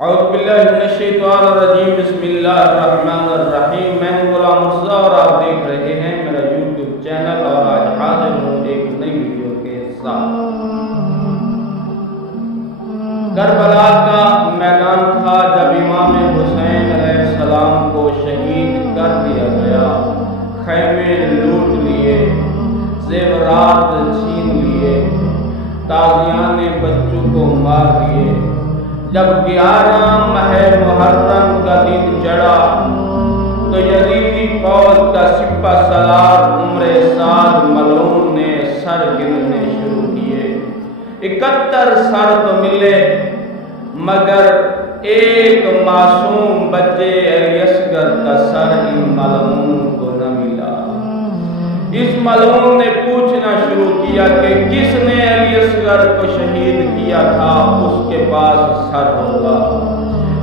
اعوذ باللہ من الشیطان الرجیم بسم اللہ الرحمن الرحیم۔ میں ہوں غلام مرزا اور آپ دیکھ رہے ہیں میرا یوٹیوب چینل، اور آج حاضر ہوں ایک نئی ویڈیو کے ساتھ۔ کربلا کا میدان تھا جب امام حسین علیہ السلام کو شہید کر دیا گیا۔ خیمے لوٹ لیے، زیورات چھین لیے، تازیانے بچوں کو مار دیے۔ جب 11 ماہ محرم کا دن چڑھا تو یزیدی فوج کا سپہ سالار عمر سعد ملعون نے سر گننے شروع کیے۔ 71 سر تو ملے مگر ایک معصوم بچے علی اصغر کا سر ان ملعون کو نہ ملا۔ اس ملعون نے پوچھنا شروع کیا کہ کس نے علی اصغر کو شہید کیا تھا، اس کے پاس سر ہوگا۔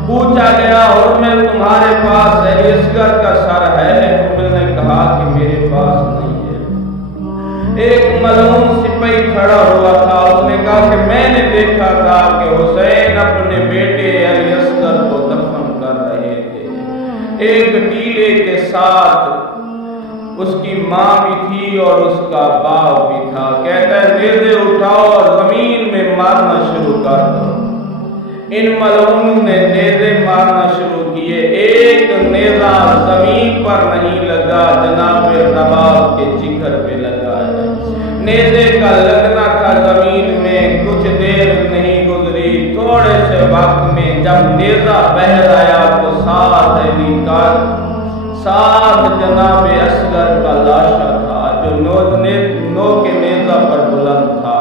پوچھا گیا حرمل تمہارے پاس علی اصغر کا سر ہے؟ حرمل نے کہا کہ میرے پاس نہیں ہے۔ ایک ملعون سپاہی کھڑا ہوا تھا، اس نے کہا کہ میں نے دیکھا تھا کہ حسین اپنے بیٹے علی اصغر کو دفن کر رہے تھے۔ ایک ٹیلے کے ساتھ اس کی ماں بھی تھی اور اس کا باپ بھی تھا۔ کہتا ہے نیزے اٹھاؤ اور زمین میں مارنا شروع کر دو۔ ان ملعون نے نیزے مارنا شروع کیے، ایک نیزہ زمین پر نہیں لگا، جناب رباب کے جگر پہ لگا ہے۔ نیزے کا لگنا تھا زمین میں، کچھ دیر نہیں گزری، تھوڑے سے وقت میں جب نیزہ بہر آیا تو ساتھ جناب اصغر کا لاشا تھا جو نو کے نیزہ پر بلند تھا۔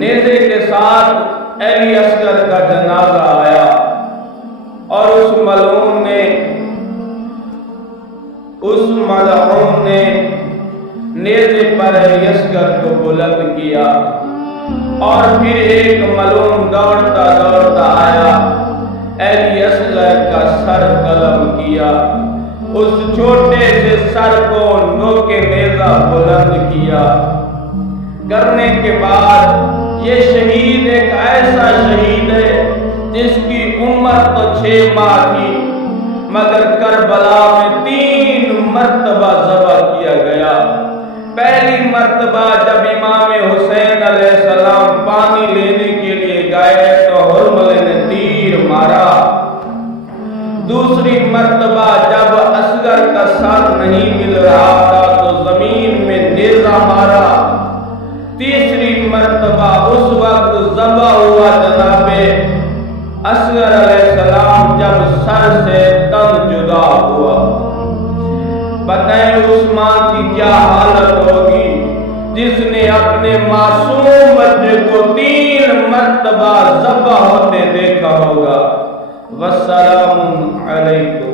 نیزے کے ساتھ علی اصغر کا جنازہ آیا اور اس ملعون نے نیزے پر علی اصغر کو بلند کیا، اور پھر ایک ملعون دوڑتا دوڑتا آیا، علی اصغر کا سر قلم کیا، اس چھوٹے سے سر کو نو کے نیزہ بلند کیا۔ کرنے کے بعد یہ شہید ایک ایسا شہید ہے جس کی عمر تو 6 ماہ تھی، مگر کربلا میں 3 مرتبہ ذبح کیا گیا۔ پہلی مرتبہ جب امام حسین علیہ السلام پانی لینے کے لیے گئے تو حرمل نے تیر مارا۔ دوسری مرتبہ جب اصغر کا سر نہیں مل رہا تھا تو زمین میں نیزہ مارا۔ تیسری مرتبہ اس وقت ذبح ہوا جناب اصغر علیہ السلام جب سر سے تن جدا ہوا۔ بتائیں عثمان کی کیا حالت ہوگی جس نے اپنے معصوم بچے کو 3 مرتبہ ذبح ہوتے دیکھا ہوگا۔ والسلام علیکم۔